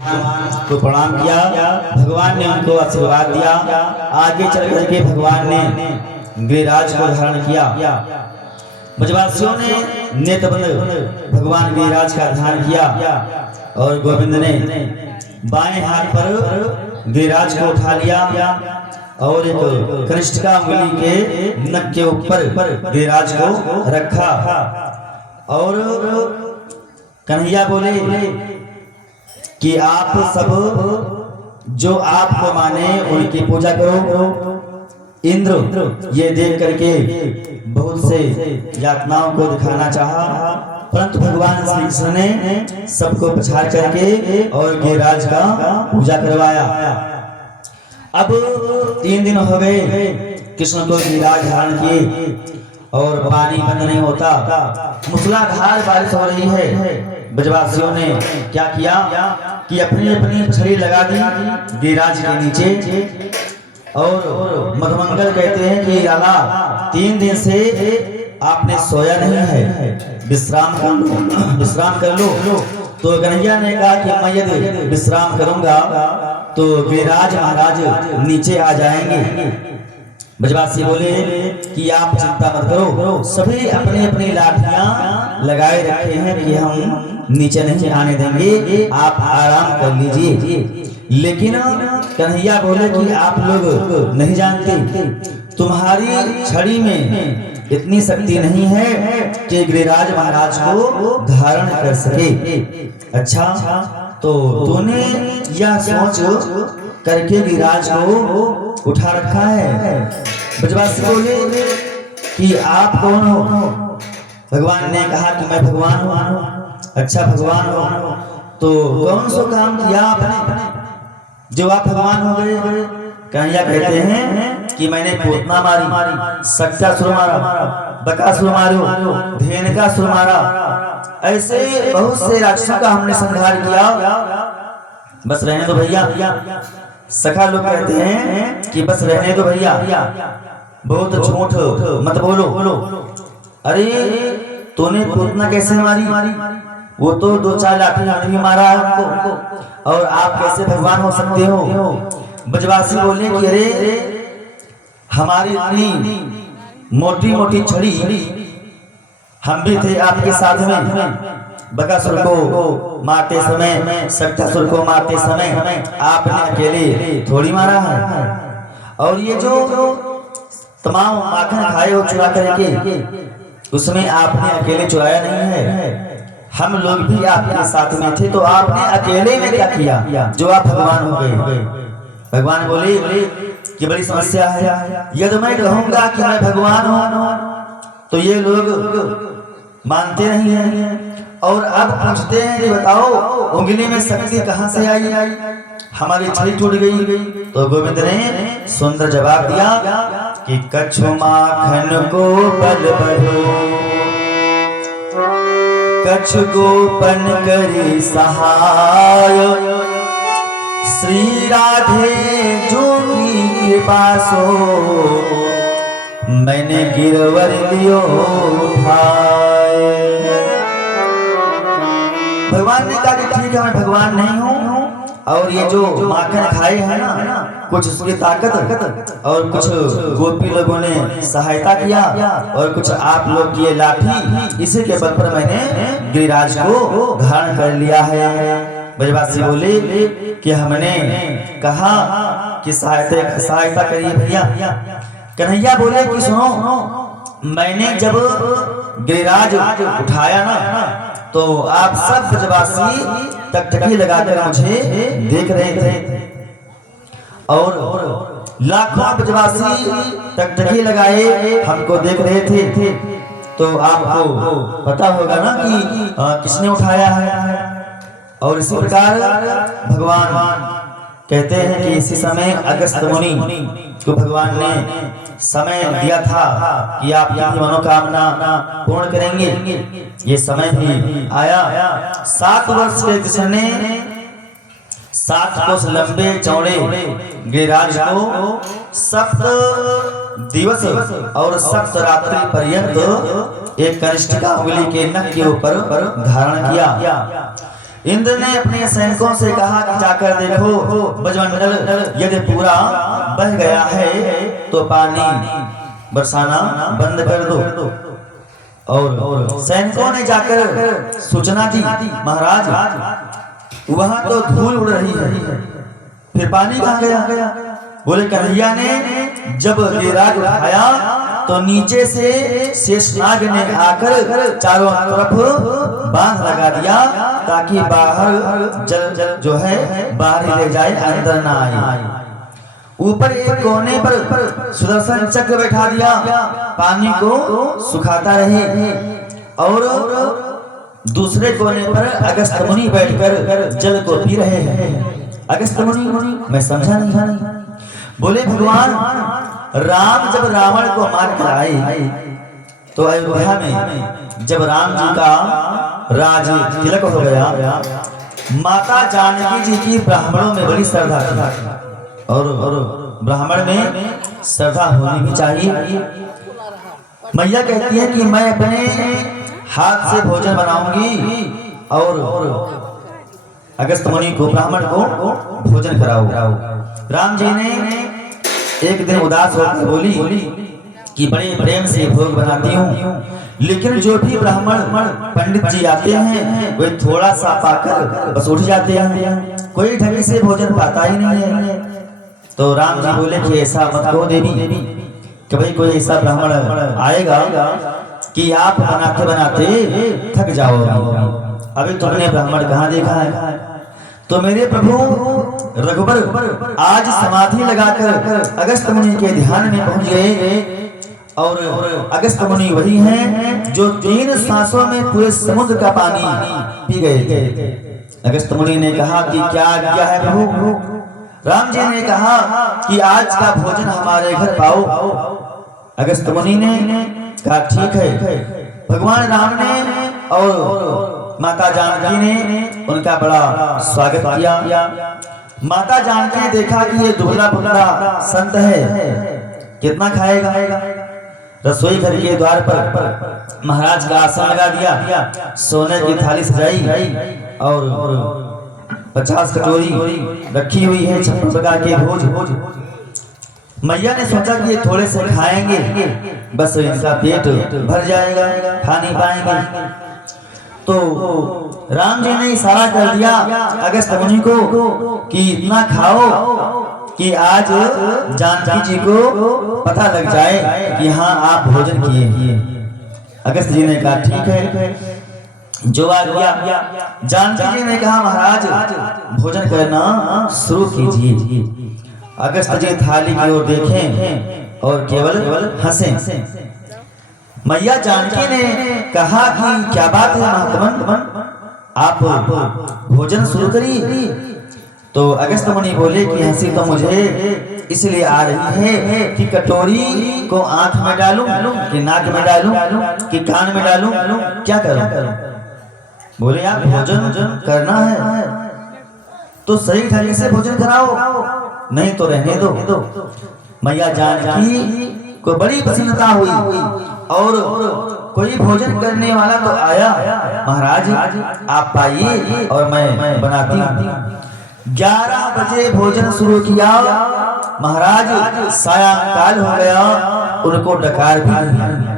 को प्रणाम किया। भगवान ने उनको आशीर्वाद दिया। आगे चल करके भगवान ने गिरिराज को धारण किया। ब्रजवासियों ने नेत्रबंद भगवान गिरिराज का ध्यान किया और गोविंद ने बाएं हाथ पर गिरिराज को उठा लिया और एक कनिष्ठिका उंगली के नख के ऊपर गिरिराज को रखा और कन्हैया बोले कि आप सब जो आपको माने उनकी पूजा करो। इंद्र ये देख करके बहुत से यातनाओं को दिखाना चाहा, परंतु भगवान श्री कृष्ण ने सबको पछाड़ करके और गिरिराज का पूजा करवाया। अब 3 दिन हो गए कृष्ण को गिरिराज धारण किए और पानी बंद नहीं होता। मूसलाधार बारिश हो रही है। ब्रजवासियों ने क्या किया कि अपनी अपनी छड़ी लगा दी गिरिराज के नीचे और मधुमंगल कहते हैं कि लाला 3 दिन से आपने सोया नहीं है, विश्राम कर लो। तो कन्हैया ने कहा कि मैं यदि विश्राम करूंगा तो गिरिराज महाराज नीचे आ जाएंगे। ब्रजवासी बोले कि आप चिंता मत करो, सभी अपनी अपनी लाठियां लगाए रखे हैं कि हम नीचे नहीं आने देंगे, आप आराम कर लीजिए। लेकिन कन्हैया बोले कि आप लोग नहीं जानते, तुम्हारी छड़ी में इतनी शक्ति नहीं है कि गिरिराज महाराज को धारण कर सके। अच्छा, तो तूने यह सोच करके गिरिराज को उठा रखा है। ब्रजवासी बोले कि आप कौन हो? भगवान ने कहा कि मैं भगवान हूँ। अच्छा भगवान हो तो कौन सा काम किया आपने जो आप भगवान हो गए? कन्हैया कहते हैं कि मैंने पूतना मारी, सख्यासुर मारा, बकासुर मारो, धेनुकासुर मारा, ऐसे बहुत से राक्षसों का हमने संहार किया। बस रहने दो भैया। सखा लोग कहते हैं कि बस रहने दो भैया, बहुत झूठ मत बोलो। अरे तूने पूतना कैसे मारी? वो तो 2-4 लाठी मारा है हमको, और आप कैसे भगवान हो सकते हो? ब्रजवासी बोले कि अरे हमारी इतनी मोटी मोटी छड़ी, हम भी थे आपके साथ में। बकासुर को मारते समय, सख्यासुर को मारते समय आपने अकेले थोड़ी मारा है। और ये जो तमाम माखन खाए हो चुरा करके, उसमें आपने अकेले चुराया नहीं है, हम लोग भी आपके साथ में थे। तो आपने अकेले में क्या किया जो आप भगवान हो गए? भगवान बोले कि बड़ी समस्या है, यदि मैं कहूंगा कि मैं भगवान हूं तो ये लोग मानते नहीं हैं, और अब पूछते हैं कि बताओ उंगली में शक्ति कहां से आई? हमारी छड़ी टूट गई। तो गोविंद ने सुंदर जवाब दिया कि कछु माखन को बल बढ़ो, कछु गोपन करी सहाय, श्री राधे जोगी कृपा सो, मैंने गिरवर लियो उठाए। भगवान ने कहा कि ठीक है, मैं भगवान नहीं हूँ, और ये जो माखन खाए हैं ना, कुछ उसकी ताकत और कुछ गोपी लोगों ने सहायता किया और कुछ आप लोग की लाठी, इसी के बल पर मैंने गिरिराज को धारण कर लिया है। ब्रजवासी बोले कि हमने कहा कि सहायता करिए भैया। कन्हैया बोले कि सुनो, मैंने जब गिरिराज उठाया ना, तो आप सब ब्रजवासी टकटकी लगाकर मुझे देख रहे थे, और लाखों ब्रजवासी टकटकी लगाए हमको देख रहे थे। तो आपको पता होगा ना कि किसने उठाया है। और इसी प्रकार भगवान कहते हैं कि इसी समय अगस्त मुनि को भगवान ने समय दिया था कि आप अपनी मनोकामना पूर्ण करेंगे। ये समय भी आया। 7 वर्ष के कृष्ण ने 7 कोस लंबे चौड़े गिरिराज को 7 दिवस और 7 रात्रि पर्यंत एक कनिष्ठिका उंगली के नख के ऊपर धारण किया। इंद्र ने अपने सैनिकों से कहा कि जाकर देखो ब्रजमंडल यदि पूरा बह गया है तो पानी बरसाना बंद कर दो। और सैनिकों ने जाकर सूचना दी, महाराज वहां तो धूल उड़ रही है, फिर पानी कहाँ गया? बोले कन्हैया ने जब गिरिराज उठाया तो नीचे से शेषनाग ने आकर चारों तरफ बांध लगा दिया ताकि बाहर जल जो है बाहर ही ले जाए, अंदर ना आए। ऊपर एक कोने पर सुदर्शन चक्र बैठा दिया, पानी को सुखाता रहे। और दूसरे कोने पर अगस्त मुनि बैठकर जल को पी रहे हैं। अगस्त मुनि, मैं समझा नहीं। बोले भगवान राम जब रावण को मार कर आए तो अयोध्या में जब राम जी का राज तिलक हो गया, माता जानकी जी की ब्राह्मणों में बड़ी श्रद्धा थी और ब्राह्मण में श्रद्धा होनी भी चाहिए। मैया कहती है कि मैं अपने हाथ से भोजन बनाऊंगी और अगस्त मुनि को ब्राह्मण को भोजन कराओ। राम जी ने एक दिन उदास होकर बोली कि बड़े प्रेम से भोग बनाती हूँ, लेकिन जो भी ब्राह्मण पंडित जी आते हैं वे थोड़ा सा पाकर बस उठ जाते हैं, कोई ढंग से भोजन पाता ही नहीं है। तो राम जी बोले कि ऐसा मत कहो देवी, कि भाई कोई ऐसा ब्राह्मण आएगा कि आप बनाते बनाते थक जाओ, अभी तुमने ब्राह्मण कहाँ देखा है। तो मेरे प्रभु रघुबर आज समाधि लगाकर अगस्त मुनि के ध्यान में पहुंच गए और अगस्त मुनि वही हैं जो 3 सांसों में पूरे समुद्र का पानी पी गए। अगस्त मुनि ने कहा कि क्या आज्ञा है प्रभु? राम जी ने कहा कि आज का भोजन हमारे घर पाओ। अगस्त मुनि ने कहा ठीक है। भगवान राम ने और माता जानकी ने उनका बड़ा स्वागत किया। माता जानकी ने देखा कि ये दुबला पुतला संत है, कितना खाएगा। रसोई घर के द्वार पर महाराज का आसन लगा दिया, सोने की थाली सजाई और 50 कटोरी रखी हुई है, 56 प्रकार के भोज। मैया ने सोचा कि ये थोड़े से खाएंगे, बस इनका पेट भर जाएगा, खा नहीं पाएंगे। तो राम जी ने इशारा कर दिया अगस्त मुनि को कि इतना खाओ कि आज जानकी जी को पता लग जाए कि हाँ आप भोजन किए। अगस्त जी ने कहा ठीक है, जो आज्ञा। जानकी जी ने कहा महाराज भोजन करना शुरू कीजिए। अगस्त जी थाली की ओर देखें और केवल हंसे। मैया जानकी ने कहा कि क्या बात है महात्मन, आप भोजन शुरू करिए। तो अगस्त मुनि बोले कि हंसी तो मुझे इसलिए आ रही है कि कटोरी को आंख में डालूं कि नाक में डालूं कि कान में डालूं, क्या करूं? बोले आप भोजन करना है तो सही ढंग से भोजन कराओ, नहीं तो रहने दो। मैया जानकी को बड़ी प्रसन्नता हुई और कोई भोजन करने वाला तो आया। महाराज आप पाइए और मैं बनाती हूँ। 11 बजे भोजन शुरू किया। महाराज सायंकाल हो गया, उनको डकार भी नहीं।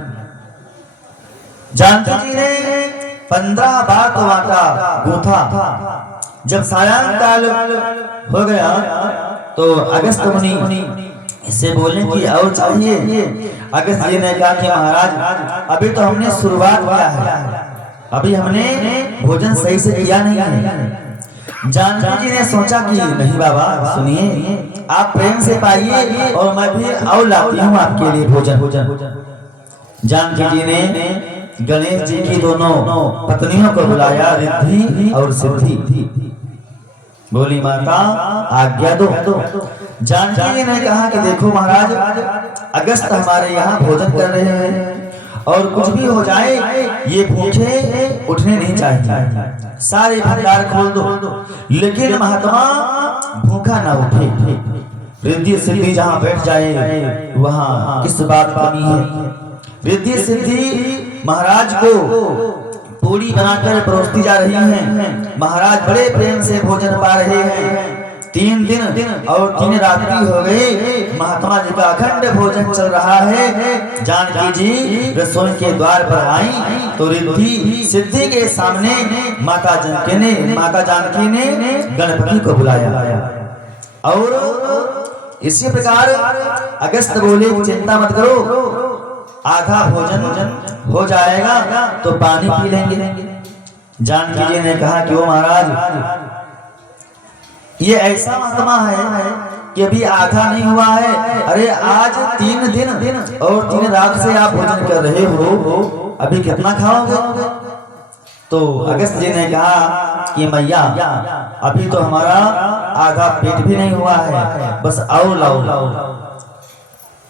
जानकी जी ने 15 बार तो आटा गूंथा। जब सायंकाल हो गया तो अगस्त मुनि से बोले कि और चाहिए। अगस्त जी ने कहा कि महाराज अभी तो हमने शुरुआत किया है, अभी हमने भोजन सही से किया नहीं है। जानकी जी ने सोचा कि नहीं बाबा सुनिए, आप प्रेम से पाइए और मैं भी और लाती हूँ आपके लिए भोजन। जानकी जी ने गणेश जी की दोनों पत्नियों को बुलाया, रिद्धि और सिद्धि। बोली माता आज्ञा दो। जानकी जी ने कहा कि देखो महाराज अगस्त हमारे यहाँ भोजन कर रहे हैं और कुछ भी हो जाए ये भूखे उठने नहीं चाहिए, सारे भंडार खोल दो, लेकिन महात्मा भूखा ना उठे। रिद्धि सिद्धि जहाँ बैठ जाए वहाँ किस बात कमी है। रिद्धि सिद्धि महाराज को पूरी बनाकर परोसती जा रही हैं। महाराज बड़े प्रेम से भोजन पा रहे हैं। 3 दिन और 3 रात्रि हो गए, महात्मा जी का अखंड भोजन चल रहा है। जानकी जी रसोई के द्वार पर आई तो रिद्धि सिद्धि के सामने माता जानकी ने गणपति को बुलाया। और इसी प्रकार अगस्त बोले चिंता मत करो, आधा भोजन हो जाएगा तो पानी पी लेंगे। जानकी जी ने कहा कि वो महाराज ये ऐसा महात्मा है कि अभी आधा नहीं हुआ है। अरे आज 3 दिन और 3 रात से आप भोजन कर रहे हो, अभी कितना खाओगे? तो अगस्त जी ने कहा कि मैया अभी तो हमारा आधा पेट भी नहीं हुआ है, बस आओ लाओ।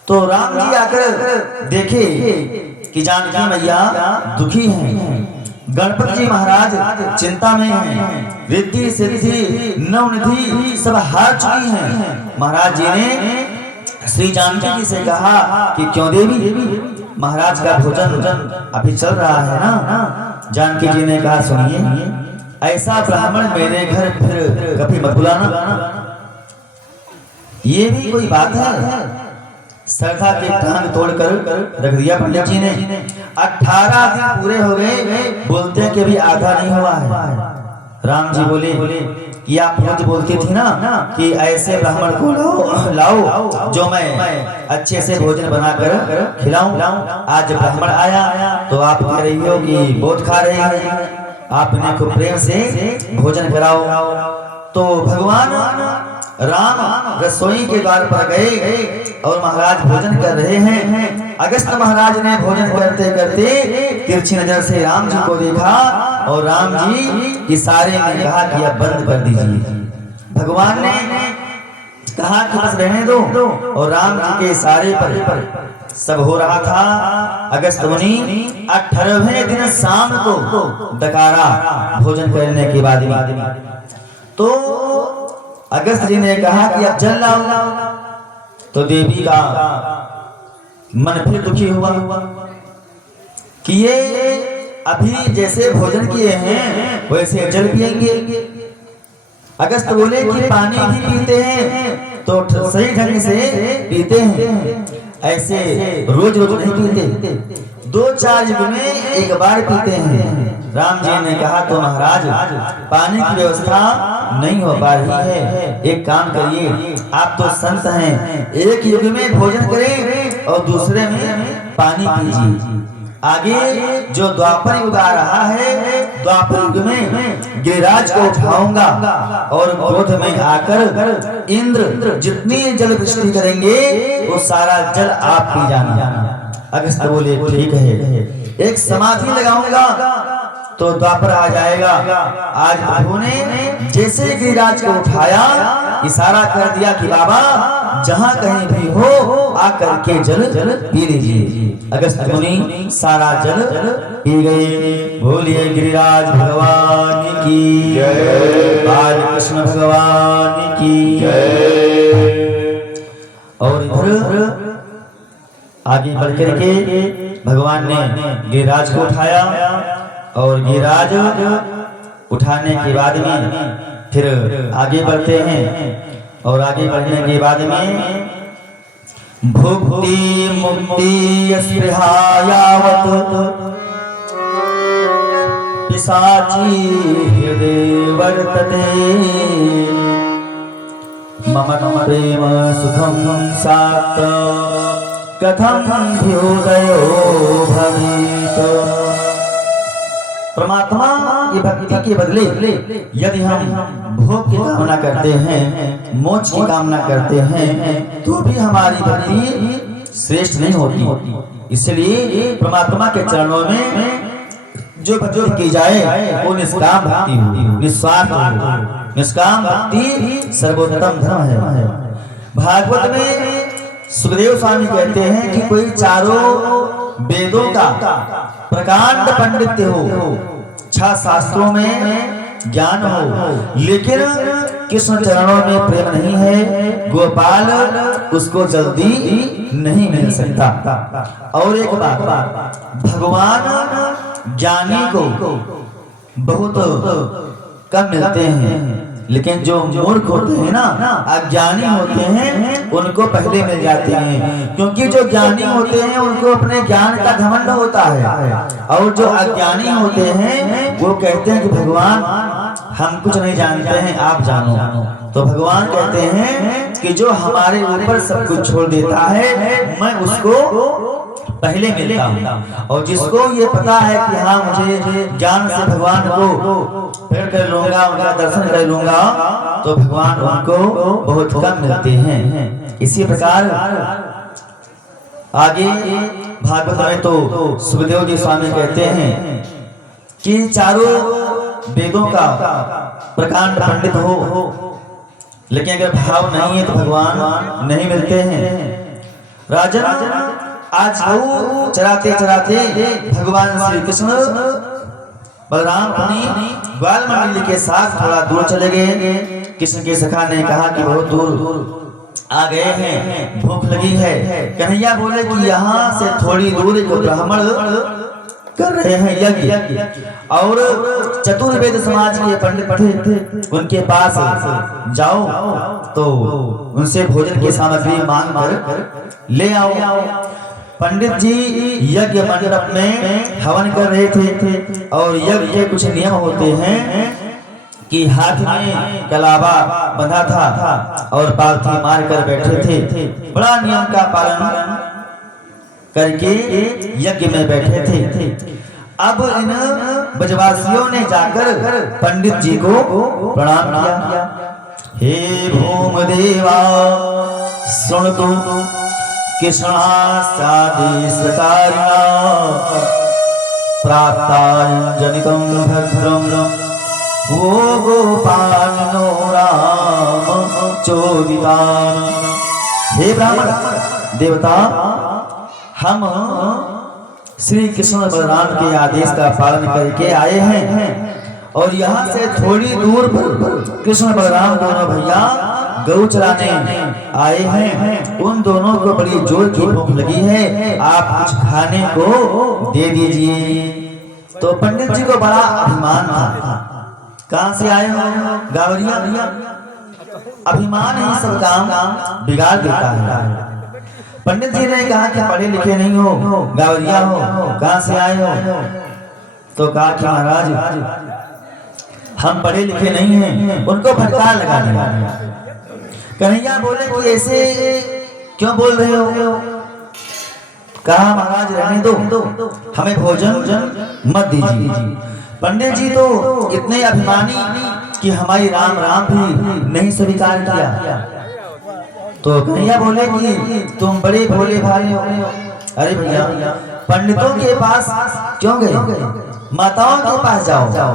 तो राम जी आकर देखे कि जानकी मैया दुखी हैं, गणपति जी महाराज चिंता में हैं, रिद्धि सिद्धि नवनिधि सब हार चुकी हैं। महाराज जी ने श्री जानकी जी से कहा कि क्यों देवी, महाराज का भोजन अभी चल रहा है ना। जानकी जी ने कहा सुनिए, ऐसा ब्राह्मण मेरे घर फिर कभी मत बुलाना, ये भी कोई बात है। सरथा के टांग तोड़कर रख दिया पंडित जी ने। 18 दिन पूरे हो गए, बोलते हैं कि अभी आधा नहीं हुआ है। राम जी बोले कि आप रोज बोलती थी ना कि ऐसे ब्राह्मण को लाओ जो मैं अच्छे से भोजन बनाकर खिलाऊं। आज ब्राह्मण आया तो आप कह रही हो कि बहुत खा रहे हैं, आप इन्हें खूब प्रेम से भोजन कराओ। तो भगवान राम रसोई के द्वार पर गए और महाराज भोजन कर रहे हैं। अगस्त महाराज ने भोजन करते करते तिरछी नजर से राम जी को देखा और राम जी इशारे में कहा कि अब बंद कर दीजिए। भगवान ने कहा कि बस रहने दो, और राम जी के इशारे पर सब हो रहा था। अगस्त मुनि 18वें दिन शाम को डकारा भोजन करने के बाद तो अगस्त जी ने कहा कि अब जल लाओ। तो देवी का मन फिर दुखी हुआ कि ये अभी जैसे भोजन किए हैं वैसे जल पिएंगे। अगस्त बोले कि पानी भी पीते हैं तो सही ढंग से पीते हैं, ऐसे रोज रोज नहीं पीते, 2-4 युग में एक बार पीते हैं। राम जी ने कहा तो महाराज पानी की व्यवस्था नहीं हो पा रही है, एक काम करिए, आप तो संत हैं, एक युग में भोजन करें और दूसरे में पानी पीजिए। आगे जो द्वापर युग आ रहा है, द्वापर युग में गिरिराज को उठाऊंगा और क्रोध में आकर इंद्र जितनी जल वृष्टि करेंगे वो सारा जल आप पी जाना। अगस्त बोले ठीक है, एक समाधि लगाऊंगा तो द्वापर आ जाएगा। आज प्रभु ने जैसे गिरिराज को उठाया, इशारा कर दिया कि बाबा जहां कहीं भी हो आकर के जल पी लीजिए। अगस्त मुनि सारा जल पी गए। बोलिए गिरिराज भगवान की जय, बाल कृष्ण भगवान की जय। और इधर आगे बढ़ करके भगवान ने गिरिराज को उठाया और गिरिराज उठाने के बाद में फिर आगे बढ़ते हैं और आगे बढ़ने के बाद में भुक्ति मुक्ति स्पृहायावत पिशाची हृदय वर्तते मम प्रेम सुखम सात कथम ध्योदयो भवेत। परमात्मा की भक्ति के बदले यदि हम भोग की कामना करते हैं, मोक्ष की कामना करते हैं, तो भी हमारी भक्ति श्रेष्ठ नहीं होती। इसलिए परमात्मा के चरणों में जो भक्ति की जाए वो निष्काम भक्ति हो, निस्वार्थ। निष्काम भक्ति सर्वोत्तम धर्म है। भागवत में सुखदेव स्वामी कहते हैं कि कोई चारों वेदों का प्रकांड पंडित हो, 6 शास्त्रों में ज्ञान हो, लेकिन कृष्ण चरणों में प्रेम नहीं है, गोपाल उसको जल्दी नहीं मिल सकता। और एक बात, भगवान ज्ञानी को बहुत कम मिलते हैं, लेकिन जो मूर्ख होते हैं ना, अज्ञानी होते हैं, उनको पहले मिल जाते हैं। क्योंकि जो ज्ञानी होते हैं उनको अपने ज्ञान का घमंड होता है, और जो अज्ञानी होते हैं वो कहते हैं कि भगवान हम कुछ नहीं जानते हैं, आप जानो। तो भगवान कहते हैं कि जो हमारे ऊपर सब कुछ छोड़ देता है, मैं उसको पहले मिलता हूँ। और जिसको ये पता है कि हाँ मुझे ज्ञान से भगवान को फिर कर लूंगा, उनका दर्शन कर लूंगा, तो भगवान उनको बहुत कम मिलते हैं। इसी प्रकार आगे भागवत में तो सुखदेव जी स्वामी कहते हैं कि चारों वेदों का प्रकांड पंडित हो, लेकिन अगर भाव नहीं है तो भगवान नहीं मिलते हैं। राजन आज गऊ चराते चराते भगवान श्री कृष्ण बलराम अपनी ग्वाल मंडली के साथ थोड़ा दूर चले गए। कृष्ण के सखा ने कहा कि बहुत दूर आ गए हैं, भूख लगी है। कन्हैया बोले कि यहाँ से थोड़ी दूर एक ब्राह्मण कर रहे हैं यज्ञ, और चतुर्वेद समाज के पंडित थे, उनके पास जाओ तो उनसे भोजन की सामग्री मांग कर ले आओ। पंडित जी यज्ञ मंडप में हवन कर रहे थे, और यज्ञ के कुछ नियम होते हैं कि हाथ में कलावा बंधा था और पालथी मार कर बैठे थे। बड़ा नियम का पालन करके यज्ञ में बैठे थे। अब इन ब्रजवासियों ने जाकर पंडित जी को प्रणाम किया। हे भूमदेवा सुन तू कृष्णादेश कारिणा प्राप्तांजनितं भद्रं वो गोपालो राम चोदितान। हे ब्राह्मण देवता, हम श्री कृष्ण बलराम के आदेश का पालन करके आए हैं, और यहाँ से थोड़ी दूर पर कृष्ण बलराम दोनों भैया गौ चराने आए हैं। उन दोनों को बड़ी जोर की भूख लगी है, आप कुछ खाने को दे दीजिए। तो पंडित जी को बड़ा अभिमान था। कहाँ से आए हो गावरिया? अभिमान ही सब काम बिगाड़ देता है। पंडित जी ने कहा कि पढ़े लिखे नहीं हो, गावरिया हो, कहाँ से आए हो? तो कहा कि महाराज हम पढ़े लिखे नहीं हैं। उनको फटकार लगा दिया। कन्हैया बोले कि ऐसे क्यों बोल रहे हो? कहा महाराज रहने दो, हमें भोजन मत दीजिए। पंडित जी तो इतने अभिमानी कि हमारी राम राम भी नहीं स्वीकार किया। तो कन्हैया बोले कि तुम बड़े भोले भाले हो। अरे भैया, पंडितों के पास क्यों गए? माताओं के पास जाओ।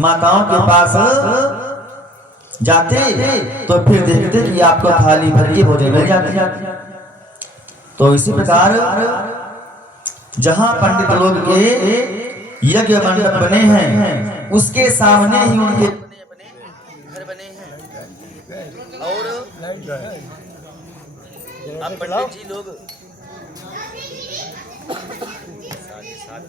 माताओं के पास जाते तो फिर देखते कि आपको थाली भर के भोजन मिल जाते। तो इसी प्रकार जहां पंडित लोग के यज्ञ मंडप बने हैं, उसके सामने ही उनके घर बने हैं। और अब पंडित जी लोग साथ